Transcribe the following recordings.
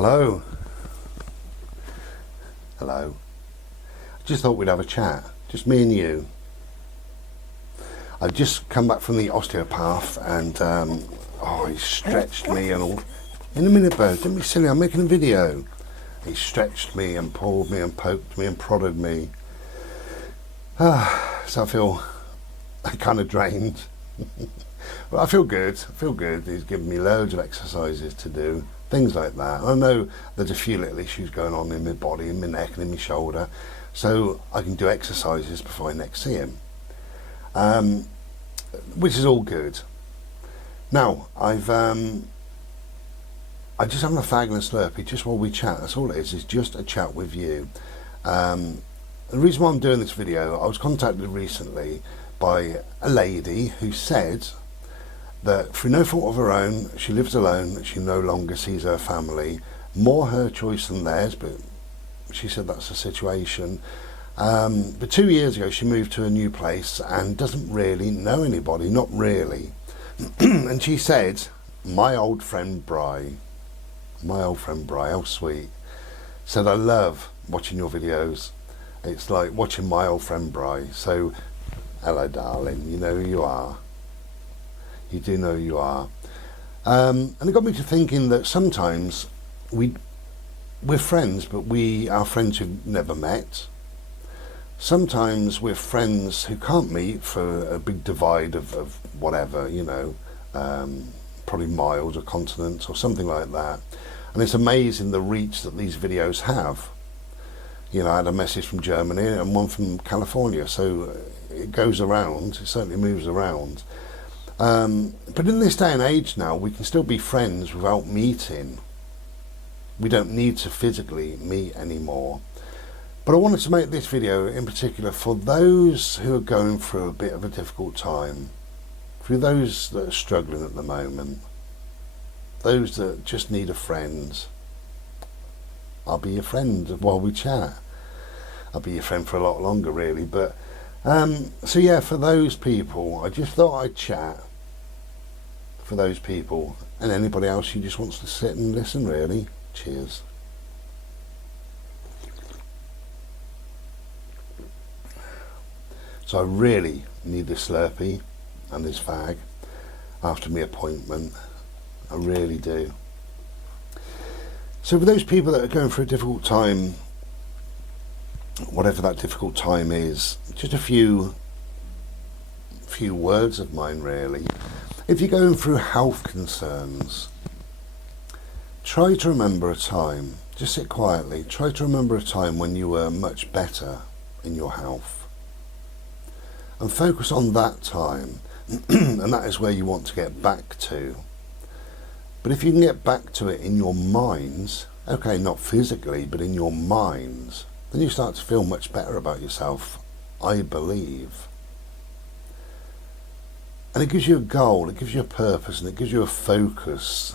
Hello. Hello. Just thought we'd have a chat, just me and you. I've just come back from the osteopath and he stretched me and all. In a minute, Bo, don't be silly, I'm making a video. He stretched me and pulled me and poked me and prodded me. So I feel kind of drained. But I feel good, He's given me loads of exercises to do, things like that. I know there's a few little issues going on in my body, in my neck and in my shoulder, so I can do exercises before I next see him. Which is all good. Now, I just having a fag and a slurpee just while we chat. That's all it is just a chat with you. The reason why I'm doing this video, I was contacted recently by a lady who said that through no fault of her own, she lives alone, she no longer sees her family, more her choice than theirs, but she said that's the situation. But 2 years ago she moved to a new place and doesn't really know anybody, not really. And she said, my old friend Bry, how sweet, said, I love watching your videos. It's like watching my old friend Bry. So hello darling, you know who you are. You do know who you are. And it got me to thinking that sometimes we're friends, but we are friends who've never met. Sometimes we're friends who can't meet for a big divide of whatever, you know, probably miles or continents or something like that. And it's amazing the reach that these videos have. You know, I had a message from Germany and one from California, so it goes around, it certainly moves around. But in this day and age now, we can still be friends without meeting. We don't need to physically meet anymore. But I wanted to make this video in particular for those who are going through a bit of a difficult time, for those that are struggling at the moment, those that just need a friend. I'll be your friend while we chat. I'll be your friend for a lot longer really, but so yeah, for those people, I just thought I'd chat. For those people, and anybody else who just wants to sit and listen really. Cheers. So I really need this Slurpee and this fag after my appointment. I really do. So for those people that are going through a difficult time, whatever that difficult time is, just a few words of mine really. If you're going through health concerns, try to remember a time, just sit quietly, try to remember a time when you were much better in your health. And focus on that time, and that is where you want to get back to. But if you can get back to it in your minds, okay, not physically, but in your minds, then you start to feel much better about yourself, I believe. And it gives you a goal, it gives you a purpose, and it gives you a focus.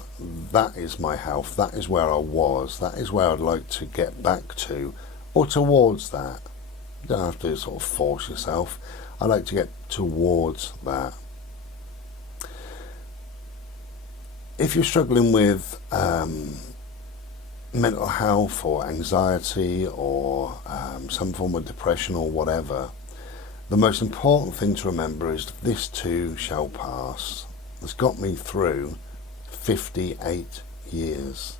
That is my health, that is where I was, that is where I'd like to get back to, or towards that. You don't have to sort of force yourself. I like to get towards that. If you're struggling with mental health or anxiety or some form of depression or whatever, the most important thing to remember is this too shall pass. It's got me through 58 years.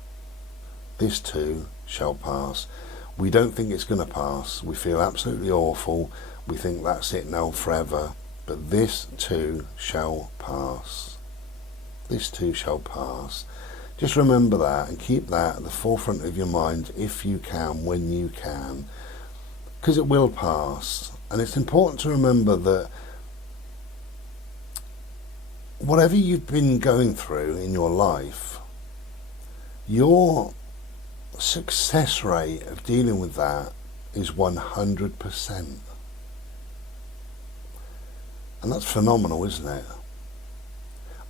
This too shall pass. We don't think it's going to pass. We feel absolutely awful. We think that's it now forever. But this too shall pass. This too shall pass. Just remember that and keep that at the forefront of your mind if you can, when you can. Because it will pass. And it's important to remember that whatever you've been going through in your life, your success rate of dealing with that is 100%. And that's phenomenal, isn't it?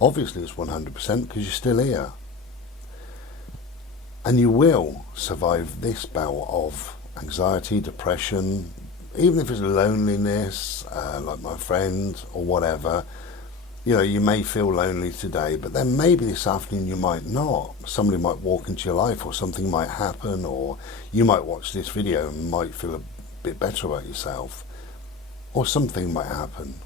Obviously it's 100% because you're still here. And you will survive this bout of anxiety, depression, even if it's loneliness, like my friend or whatever. You know, you may feel lonely today, but then maybe this afternoon you might not. Somebody might walk into your life, or something might happen, or you might watch this video and might feel a bit better about yourself, or something might happen.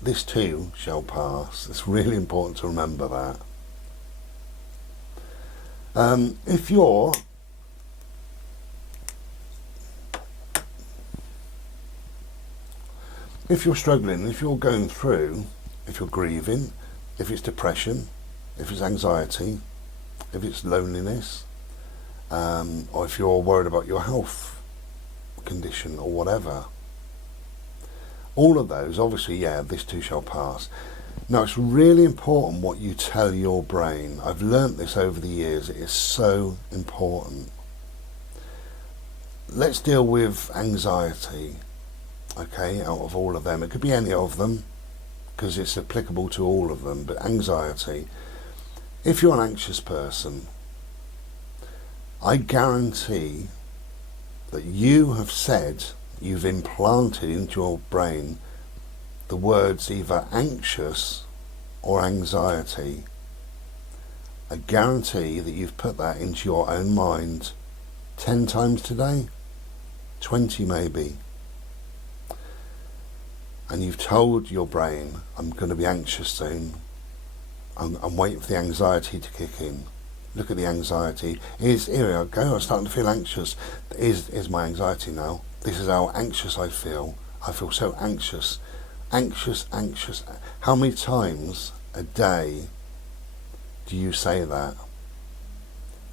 This too shall pass. It's really important to remember that. If you're struggling, if you're going through, if you're grieving, if it's depression, if it's anxiety, if it's loneliness, or if you're worried about your health condition or whatever, all of those, obviously, yeah, this too shall pass. Now, it's really important what you tell your brain. I've learnt this over the years. It is so important. Let's deal with anxiety, okay, out of all of them. It could be any of them, because it's applicable to all of them, but anxiety. If you're an anxious person, I guarantee that you have said, you've implanted into your brain the words either anxious or anxiety. I guarantee that you've put that into your own mind 10 times today, 20 maybe. And you've told your brain, I'm going to be anxious soon. I'm waiting for the anxiety to kick in. Look at the anxiety. Here I go, I'm starting to feel anxious. Here's my anxiety now. This is how anxious I feel. I feel so anxious. Anxious. How many times a day do you say that?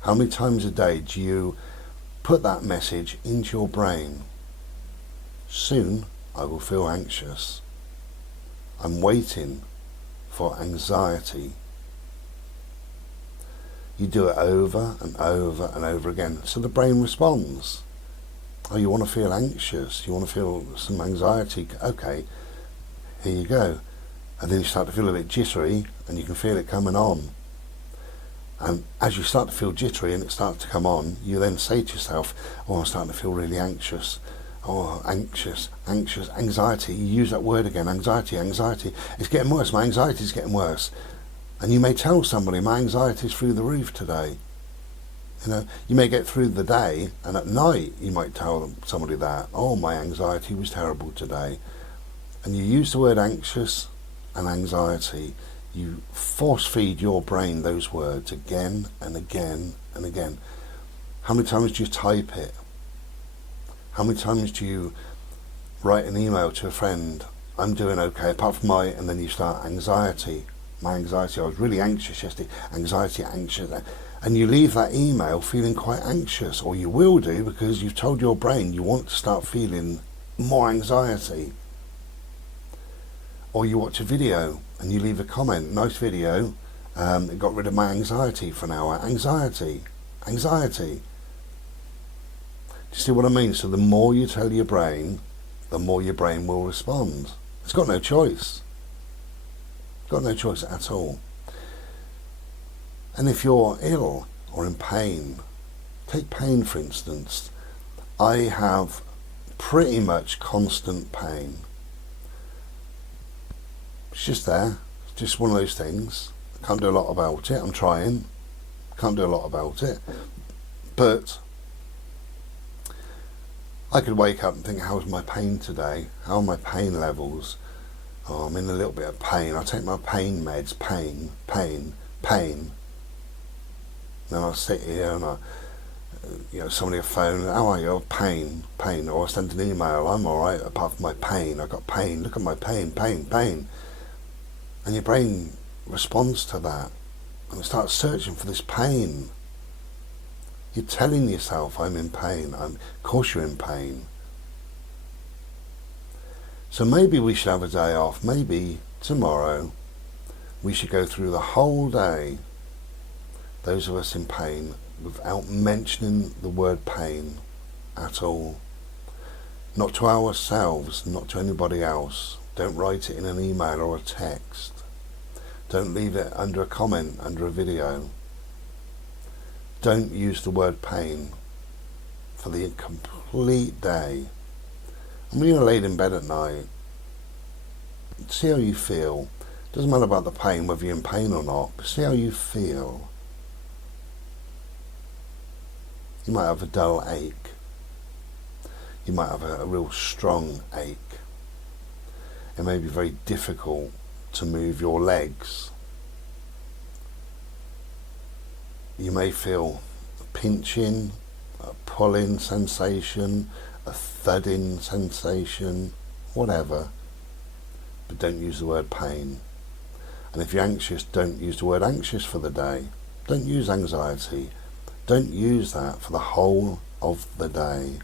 How many times a day do you put that message into your brain? Soon I will feel anxious. I'm waiting for anxiety. You do it over and over and over again. So the brain responds. Oh, you want to feel anxious? You want to feel some anxiety? Okay. Here you go. And then you start to feel a bit jittery, and you can feel it coming on. And as you start to feel jittery and it starts to come on, you then say to yourself, oh, I'm starting to feel really anxious. Oh, anxious, anxiety. You use that word again, anxiety. It's getting worse. My anxiety is getting worse. And you may tell somebody, my anxiety is through the roof today. You know, you may get through the day, and at night you might tell somebody that, oh, my anxiety was terrible today. And you use the word anxious and anxiety. You force feed your brain those words again and again and again. How many times do you type it? How many times do you write an email to a friend? I'm doing okay, apart from and then you start anxiety. My anxiety, I was really anxious yesterday. Anxiety, anxious. And you leave that email feeling quite anxious, or you will do, because you've told your brain you want to start feeling more anxiety. Or you watch a video and you leave a comment, nice video, it got rid of my anxiety for an hour. Anxiety. Do you see what I mean? So the more you tell your brain, the more your brain will respond. It's got no choice. It's got no choice at all. And if you're ill or in pain, take pain for instance. I have pretty much constant pain. It's just there. It's just one of those things. I can't do a lot about it. I'm trying. Can't do a lot about it. But I could wake up and think, how's my pain today? How are my pain levels? Oh, I'm in a little bit of pain. I take my pain meds. Pain. Then I'll sit here and somebody a phone, how are you? Pain. Or I send an email, I'm alright apart from my pain. I've got pain. Look at my pain. And your brain responds to that and it starts searching for this pain. You're telling yourself, I'm in pain. Of course you're in pain. So maybe we should have a day off. Maybe tomorrow we should go through the whole day, those of us in pain, without mentioning the word pain at all. Not to ourselves, not to anybody else. Don't write it in an email or a text. Don't leave it under a comment, under a video. Don't use the word pain for the complete day. And when you're laid in bed at night, see how you feel. Doesn't matter about the pain, whether you're in pain or not, but see how you feel. You might have a dull ache. You might have a real strong ache. It may be very difficult to move your legs. You may feel a pinching, a pulling sensation, a thudding sensation, whatever. But don't use the word pain. And if you're anxious, don't use the word anxious for the day. Don't use anxiety. Don't use that for the whole of the day.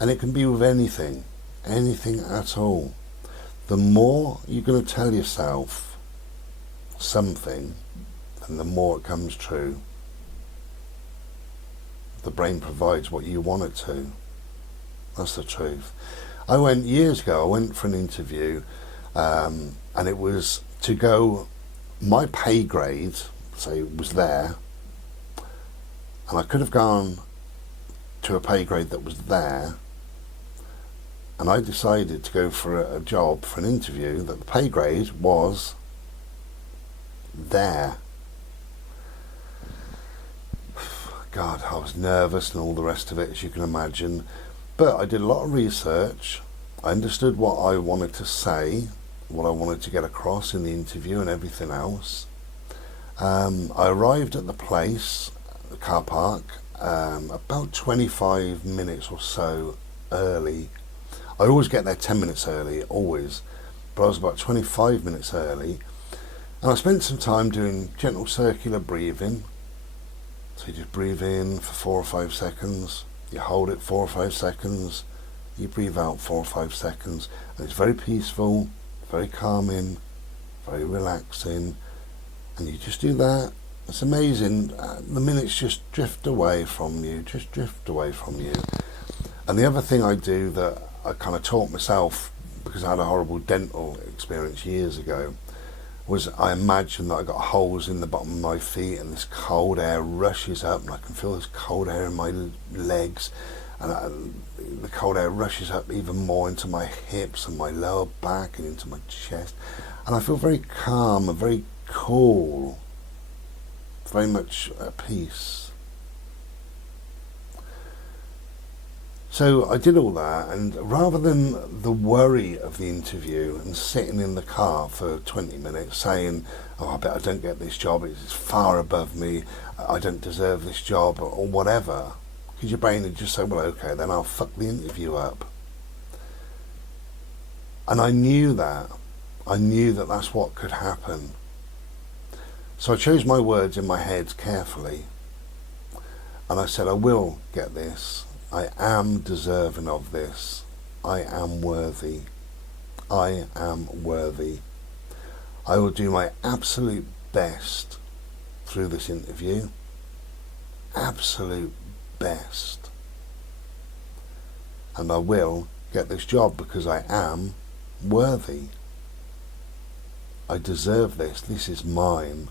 And it can be with anything at all. The more you're going to tell yourself something, then the more it comes true. The brain provides what you want it to. That's the truth. Years ago, I went for an interview, and it was to go, my pay grade, say, was there, and I could have gone to a pay grade that was there, and I decided to go for a job, for an interview, that the pay grade was there. God, I was nervous and all the rest of it, as you can imagine. But I did a lot of research. I understood what I wanted to say, what I wanted to get across in the interview and everything else. I arrived at the place, the car park, about 25 minutes or so early. I always get there 10 minutes early, always. But I was about 25 minutes early. And I spent some time doing gentle circular breathing. So you just breathe in for 4 or 5 seconds. You hold it 4 or 5 seconds. You breathe out 4 or 5 seconds. And it's very peaceful, very calming, very relaxing. And you just do that. It's amazing. The minutes just drift away from you. Just drift away from you. And the other thing I do that I kind of taught myself, because I had a horrible dental experience years ago, was I imagine that I got holes in the bottom of my feet and this cold air rushes up, and I can feel this cold air in my legs, and the cold air rushes up even more into my hips and my lower back and into my chest, and I feel very calm and very cool, very much at peace. So I did all that, and rather than the worry of the interview and sitting in the car for 20 minutes saying, oh, I bet I don't get this job, it's far above me, I don't deserve this job, or whatever, because your brain would just say, well, okay, then I'll fuck the interview up. And I knew that that's what could happen. So I chose my words in my head carefully, and I said, I will get this. I am deserving of this. I am worthy. I am worthy. I will do my absolute best through this interview. Absolute best. And I will get this job because I am worthy. I deserve this. This is mine.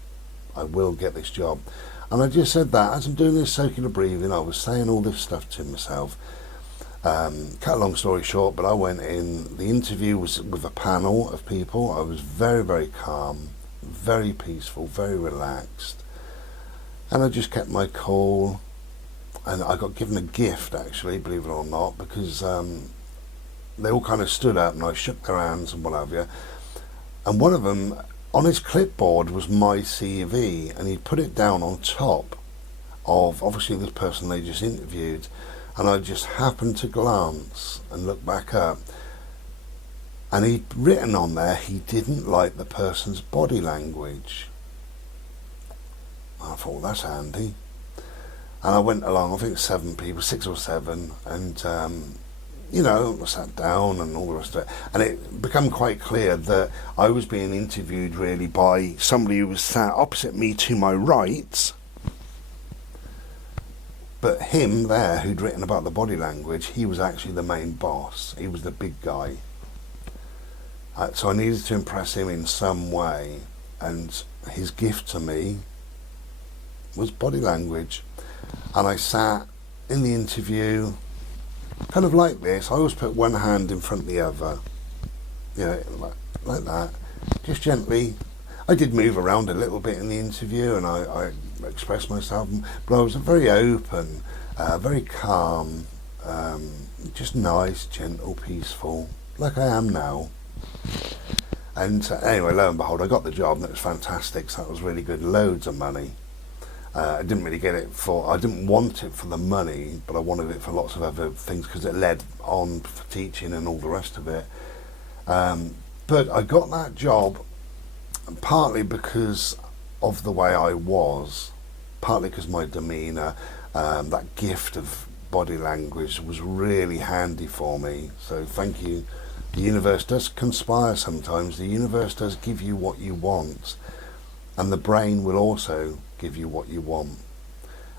I will get this job. And I just said that as I'm doing this circular breathing, I was saying all this stuff to myself. Cut a long story short, but I went in. The interview was with a panel of people. I was very, very calm, very peaceful, very relaxed. And I just kept my cool. And I got given a gift, actually, believe it or not, because they all kind of stood up and I shook their hands and what have you. And one of them, on his clipboard, was my CV, and he put it down on top of obviously this person they just interviewed, and I just happened to glance and look back up, and he'd written on there he didn't like the person's body language. I thought, well, that's handy. And I went along, I think 7 people, 6 or 7, and I sat down and all the rest of it. And it became quite clear that I was being interviewed really by somebody who was sat opposite me to my right. But him there, who'd written about the body language, he was actually the main boss. He was the big guy. So I needed to impress him in some way. And his gift to me was body language. And I sat in the interview kind of like this. I always put one hand in front of the other, like that, just gently. I did move around a little bit in the interview, and I expressed myself, but I was very open, very calm, just nice, gentle, peaceful, like I am now. And anyway, lo and behold, I got the job, and it was fantastic. So that was really good. Loads of money. I didn't really get it for. I didn't want it for the money, but I wanted it for lots of other things because it led on for teaching and all the rest of it. But I got that job partly because of the way I was, partly because my demeanour, that gift of body language was really handy for me. So thank you. The universe does conspire sometimes. The universe does give you what you want, and the brain will also give you what you want.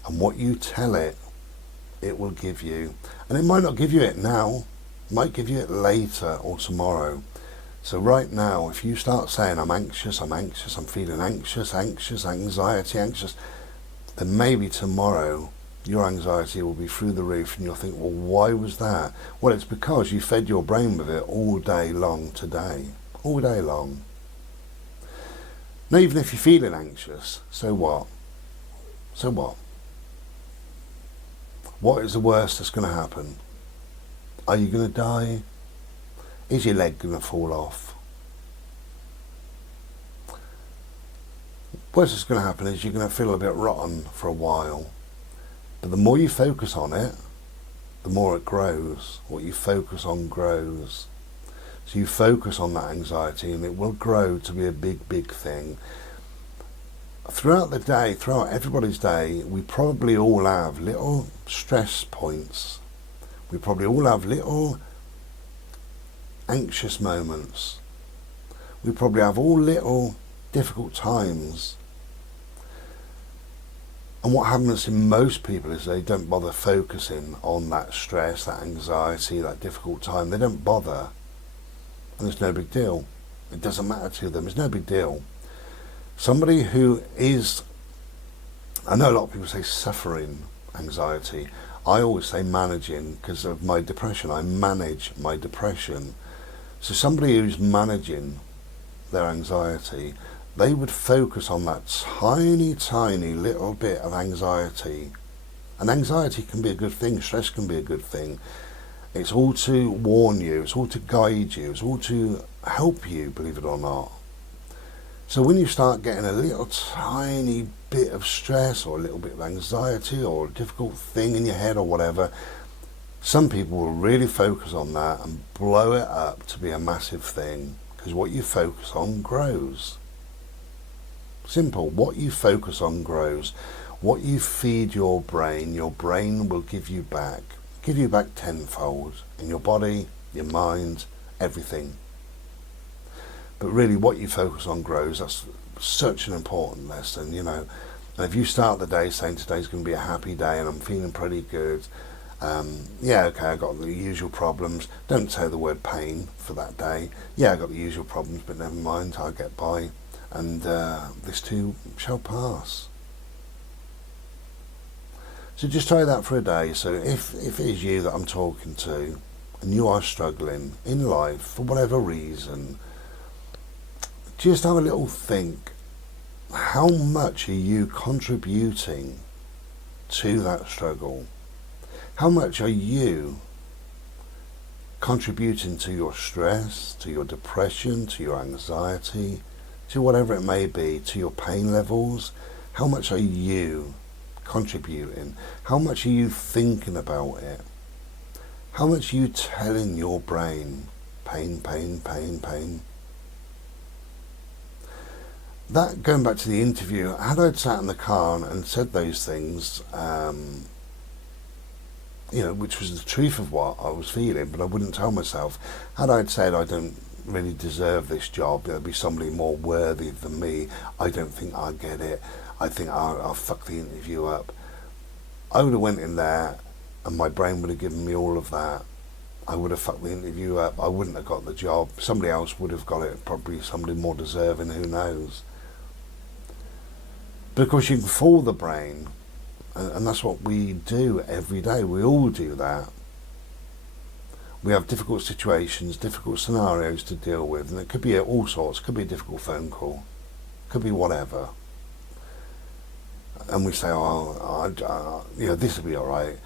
And what you tell it, it will give you. And it might not give you it now, it might give you it later or tomorrow. So right now, if you start saying, I'm anxious, I'm feeling anxious, anxiety, then maybe tomorrow your anxiety will be through the roof, and you'll think, well, why was that? Well, it's because you fed your brain with it all day long today. All day long. Now, even if you're feeling anxious, so what? So what? What is the worst that's going to happen? Are you going to die? Is your leg going to fall off? Worst that's going to happen is you're going to feel a bit rotten for a while. But the more you focus on it, the more it grows. What you focus on grows. So you focus on that anxiety, and it will grow to be a big, big thing. Throughout the day, throughout everybody's day, we probably all have little stress points. We probably all have little anxious moments. We probably have all little difficult times. And what happens in most people is they don't bother focusing on that stress, that anxiety, that difficult time. They don't bother. And it's no big deal. It doesn't matter to them. It's no big deal. Somebody who is, I know a lot of people say suffering anxiety. I always say managing, because of my depression. I manage my depression. So somebody who's managing their anxiety, they would focus on that tiny, tiny little bit of anxiety. And anxiety can be a good thing. Stress can be a good thing. It's all to warn you. It's all to guide you. It's all to help you, believe it or not. So when you start getting a little tiny bit of stress or a little bit of anxiety or a difficult thing in your head or whatever, some people will really focus on that and blow it up to be a massive thing, because what you focus on grows. Simple. What you focus on grows. What you feed your brain will give you back tenfold in your body, your mind, everything. But really what you focus on grows. That's such an important lesson, you know. And if you start the day saying today's going to be a happy day and I'm feeling pretty good, yeah, okay, I got the usual problems. Don't say the word pain for that day. Yeah, I got the usual problems, but never mind, I'll get by. And this too shall pass. So just try that for a day. So if it is you that I'm talking to and you are struggling in life for whatever reason, just have a little think. How much are you contributing to that struggle? How much are you contributing to your stress, to your depression, to your anxiety, to whatever it may be, to your pain levels? How much are you contributing? How much are you thinking about it? How much are you telling your brain, pain, pain, pain, pain? That, going back to the interview, had I sat in the car and said those things, you know, which was the truth of what I was feeling, but I wouldn't tell myself. Had I said I don't really deserve this job, there'll be somebody more worthy than me, I don't think I'll get it, I think I'll fuck the interview up, I would have went in there and my brain would have given me all of that. I would have fucked the interview up. I wouldn't have got the job. Somebody else would have got it, probably somebody more deserving, who knows. But of course you can fool the brain, and that's what we do every day. We all do that. We have difficult situations, difficult scenarios to deal with, and it could be all sorts. It could be a difficult phone call, could be whatever. And we say, this will be all right.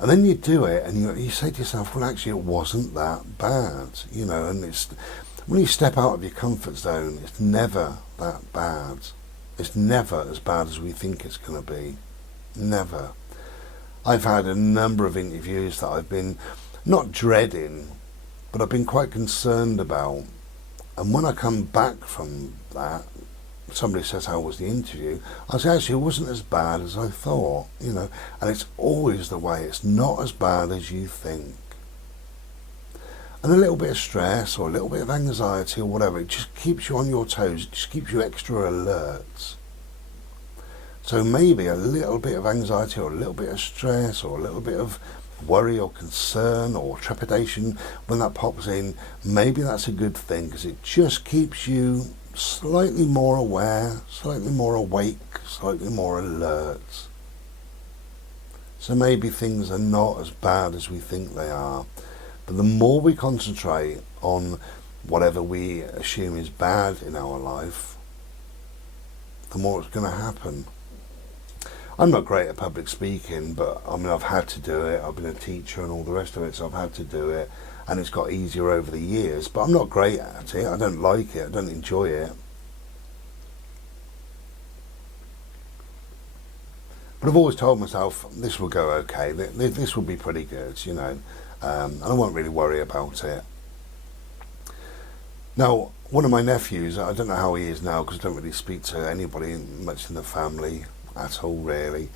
And then you do it, and you say to yourself, well, actually, it wasn't that bad, And it's when you step out of your comfort zone, it's never that bad. It's never as bad as we think it's going to be. Never. I've had a number of interviews that I've been not dreading, but I've been quite concerned about. And when I come back from that, somebody says, how was the interview? I say, actually, it wasn't as bad as I thought, And it's always the way. It's not as bad as you think. And a little bit of stress or a little bit of anxiety or whatever, it just keeps you on your toes. It just keeps you extra alert. So maybe a little bit of anxiety or a little bit of stress or a little bit of worry or concern or trepidation when that pops in, maybe that's a good thing, because it just keeps you slightly more aware, slightly more awake, slightly more alert. So maybe things are not as bad as we think they are. But the more we concentrate on whatever we assume is bad in our life, the more it's going to happen. I'm not great at public speaking, but I've had to do it. I've been a teacher and all the rest of it, so I've had to do it, and it's got easier over the years. But I'm not great at it. I don't like it. I don't enjoy it. But I've always told myself, this will go okay. This will be pretty good, and I won't really worry about it. Now, one of my nephews, I don't know how he is now, because I don't really speak to anybody much in the family at all, really.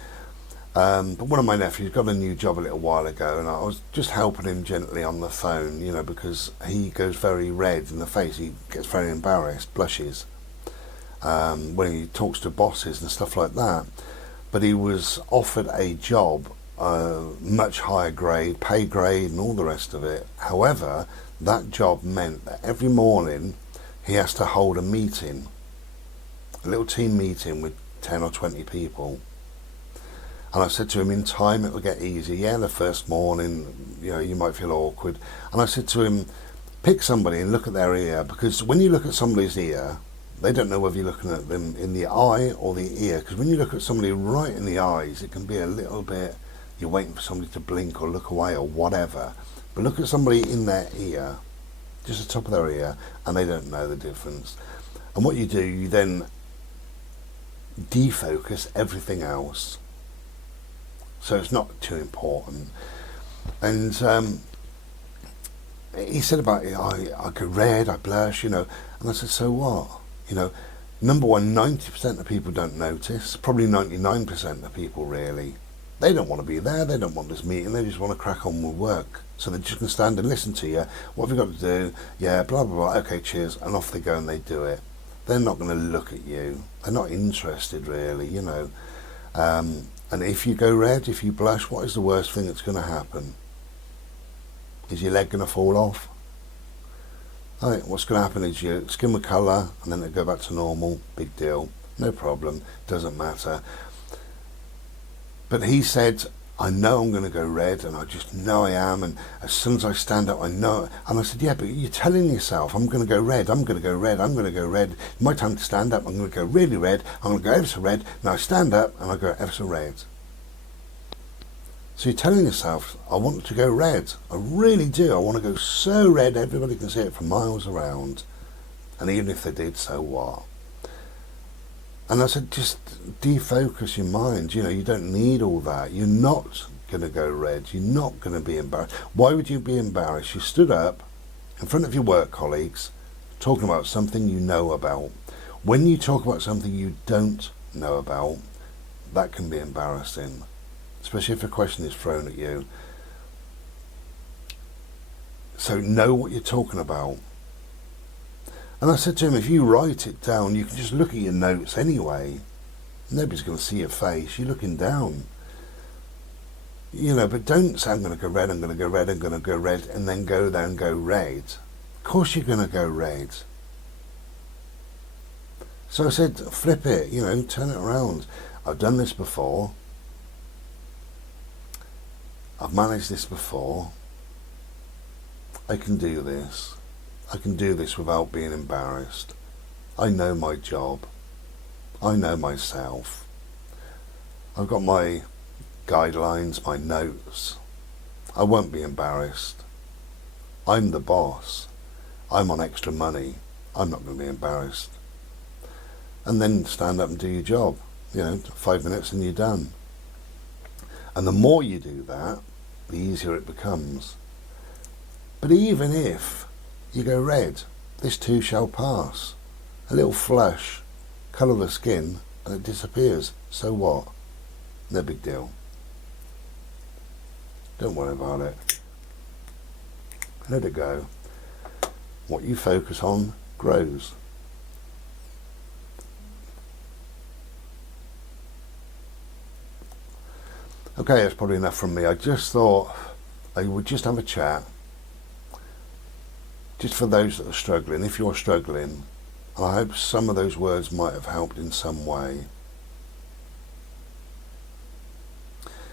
But one of my nephews got a new job a little while ago, and I was just helping him gently on the phone, because he goes very red in the face. He gets very embarrassed, blushes, when he talks to bosses and stuff like that. But he was offered a job, much higher grade, pay grade and all the rest of it. However, that job meant that every morning he has to hold a meeting, a little team meeting with 10 or 20 people. And I said to him, in time it will get easier. Yeah, the first morning, you might feel awkward. And I said to him, pick somebody and look at their ear, because when you look at somebody's ear, they don't know whether you're looking at them in the eye or the ear. Because when you look at somebody right in the eyes, it can be a little bit, you're waiting for somebody to blink or look away or whatever. But look at somebody in their ear, just the top of their ear, and they don't know the difference. And what you do, you then defocus everything else, so it's not too important. And he said about it, I go red, I blush, and I said, so what? Number one, 90% of people don't notice, probably 99% of people really. They don't want to be there, they don't want this meeting, they just want to crack on with work. So they're just going to stand and listen to you. What have you got to do? Yeah, blah, blah, blah, okay, cheers, and off they go and they do it. They're not going to look at you. They're not interested, really, And if you go red, if you blush, what is the worst thing that's going to happen? Is your leg going to fall off? Right, what's going to happen is your skin will colour and then it'll go back to normal. Big deal. No problem. Doesn't matter. But he said, I know I'm going to go red, and I just know I am, and as soon as I stand up, I know it. And I said, yeah, but you're telling yourself, I'm going to go red, I'm going to go red, I'm going to go red. My time to stand up, I'm going to go really red, I'm going to go ever so red, and I stand up, and I go ever so red. So you're telling yourself, I want to go red. I really do. I want to go so red, everybody can see it from miles around. And even if they did, so what? And I said, just defocus your mind. You don't need all that. You're not going to go red. You're not going to be embarrassed. Why would you be embarrassed? You stood up in front of your work colleagues talking about something you know about. When you talk about something you don't know about, that can be embarrassing, especially if a question is thrown at you. So know what you're talking about. And I said to him, if you write it down, you can just look at your notes anyway. Nobody's going to see your face. You're looking down. But don't say, I'm going to go red, I'm going to go red, I'm going to go red, and then go there and go red. Of course you're going to go red. So I said, flip it, turn it around. I've done this before. I've managed this before. I can do this. I can do this without being embarrassed. I know my job. I know myself. I've got my guidelines, my notes. I won't be embarrassed. I'm the boss. I'm on extra money. I'm not going to be embarrassed. And then stand up and do your job. 5 minutes and you're done. And the more you do that, the easier it becomes. But even if you go red, this too shall pass. A little flush, colour the skin, and it disappears. So what? No big deal. Don't worry about it. Let it go. What you focus on grows. Okay, that's probably enough from me. I just thought I would just have a chat. Just for those that are struggling, if you're struggling, I hope some of those words might have helped in some way.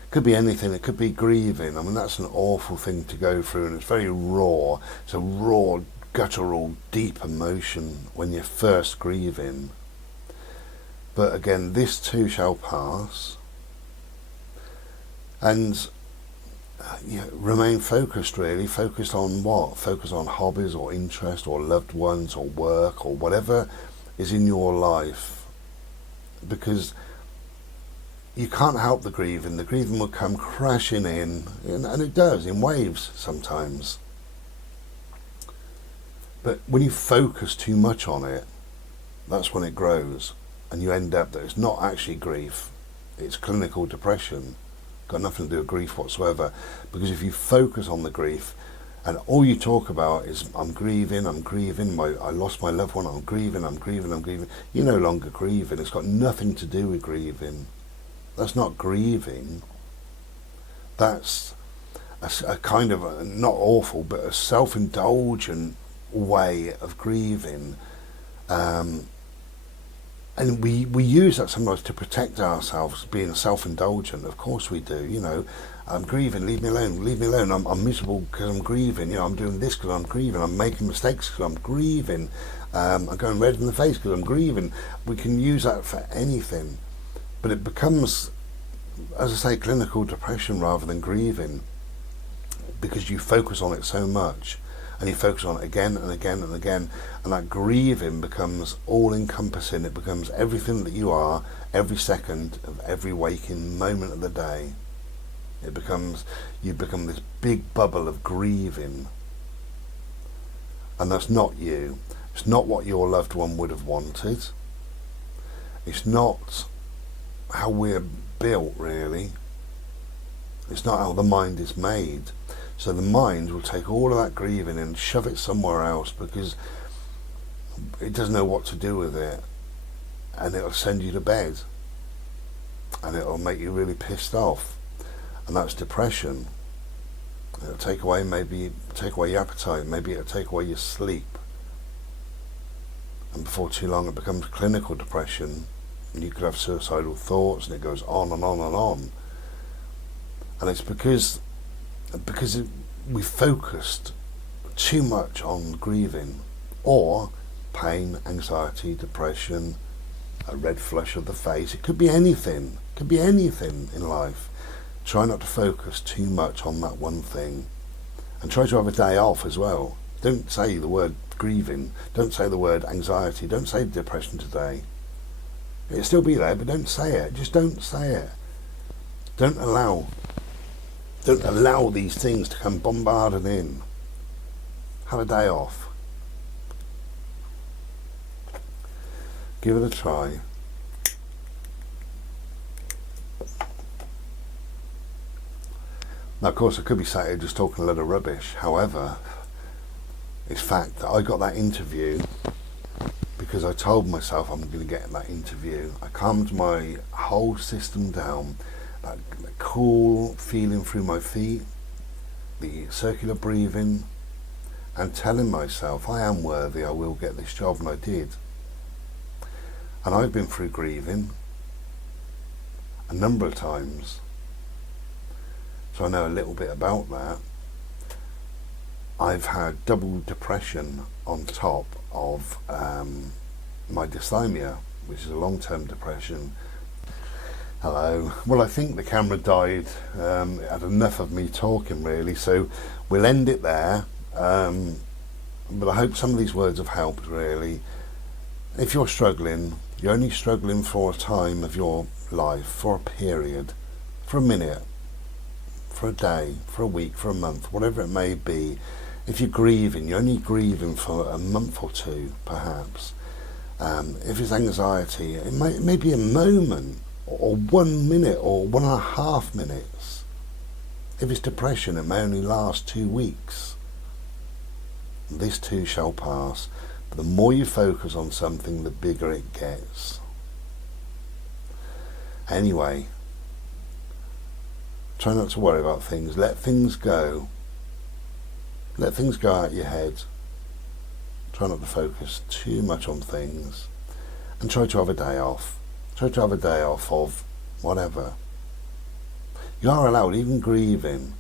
Could be anything. It could be grieving. I mean, that's an awful thing to go through, and it's very raw. It's a raw, guttural, deep emotion when you're first grieving. But again, this too shall pass. And remain focused, really. Focused on what? Focus on hobbies or interest or loved ones or work or whatever is in your life. Because you can't help the grieving. The grieving will come crashing in, and it does, in waves sometimes. But when you focus too much on it, that's when it grows. And you end up that it's not actually grief. It's clinical depression. Got nothing to do with grief whatsoever, because if you focus on the grief and all you talk about is I'm grieving, I lost my loved one, I'm grieving, you're no longer grieving. It's got nothing to do with grieving. That's not grieving. That's a kind of not awful, but a self-indulgent way of grieving. And we use that sometimes to protect ourselves, being self-indulgent. Of course we do. I'm grieving, leave me alone. I'm miserable because I'm grieving. I'm doing this because I'm grieving. I'm making mistakes because I'm grieving. I'm going red in the face because I'm grieving. We can use that for anything. But it becomes, as I say, clinical depression rather than grieving, because you focus on it so much. And you focus on it again and again and again, and that grieving becomes all-encompassing. It becomes everything that you are, every second of every waking moment of the day. You become this big bubble of grieving, and that's not you. It's not what your loved one would have wanted. It's not how we're built, really. It's not how the mind is made. So the mind will take all of that grieving and shove it somewhere else, because it doesn't know what to do with it, and it'll send you to bed, and it'll make you really pissed off, and that's depression. It'll take away your appetite, maybe it'll take away your sleep, and before too long it becomes clinical depression, and you could have suicidal thoughts, and it goes on and on and on. And it's because we focused too much on grieving, or pain, anxiety, depression, a red flush of the face. It could be anything. It could be anything in life. Try not to focus too much on that one thing, and try to have a day off as well. Don't say the word grieving. Don't say the word anxiety. Don't say depression today. It'll still be there, but don't say it. Just don't say it. Don't allow these things to come bombarded in. Have a day off. Give it a try. Now, of course, I could be sat here just talking a lot of rubbish. However, it's fact that I got that interview because I told myself I'm going to get that interview. I calmed my whole system down. That cool feeling through my feet, the circular breathing, and telling myself I am worthy, I will get this job, and I did. And I've been through grieving a number of times, so I know a little bit about that. I've had double depression on top of my dysthymia, which is a long-term depression. Hello. Well, I think the camera died. It had enough of me talking, really, so we'll end it there. But I hope some of these words have helped, really. If you're struggling, you're only struggling for a time of your life, for a period, for a minute, for a day, for a week, for a month, whatever it may be. If you're grieving, you're only grieving for a month or two, perhaps. If it's anxiety, it may be a moment, or 1 minute, or 1.5 minutes. If it's depression, it may only last 2 weeks. This too shall pass. But the more you focus on something, the bigger it gets. Anyway, try not to worry about things. Let things go. Let things go out your head. Try not to focus too much on things. And try to have a day off. Try to have a day off of whatever. You are allowed, even grieving,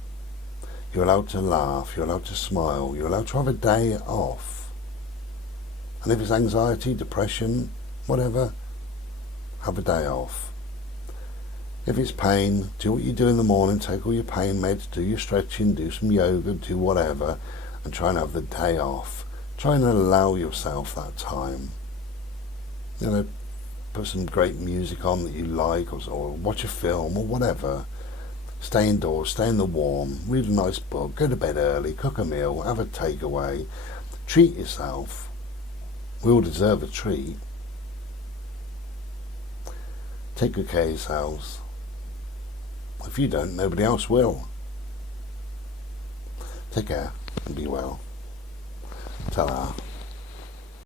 you're allowed to laugh, you're allowed to smile, you're allowed to have a day off. And if it's anxiety, depression, whatever, have a day off. If it's pain, do what you do in the morning, take all your pain meds, do your stretching, do some yoga, do whatever, and try and have the day off. Try and allow yourself that time. You know, put some great music on that you like, or watch a film, or whatever. Stay indoors, stay in the warm, read a nice book, go to bed early, cook a meal, have a takeaway. Treat yourself. We all deserve a treat. Take good care of yourselves. If you don't, nobody else will. Take care and be well. Ta-ra.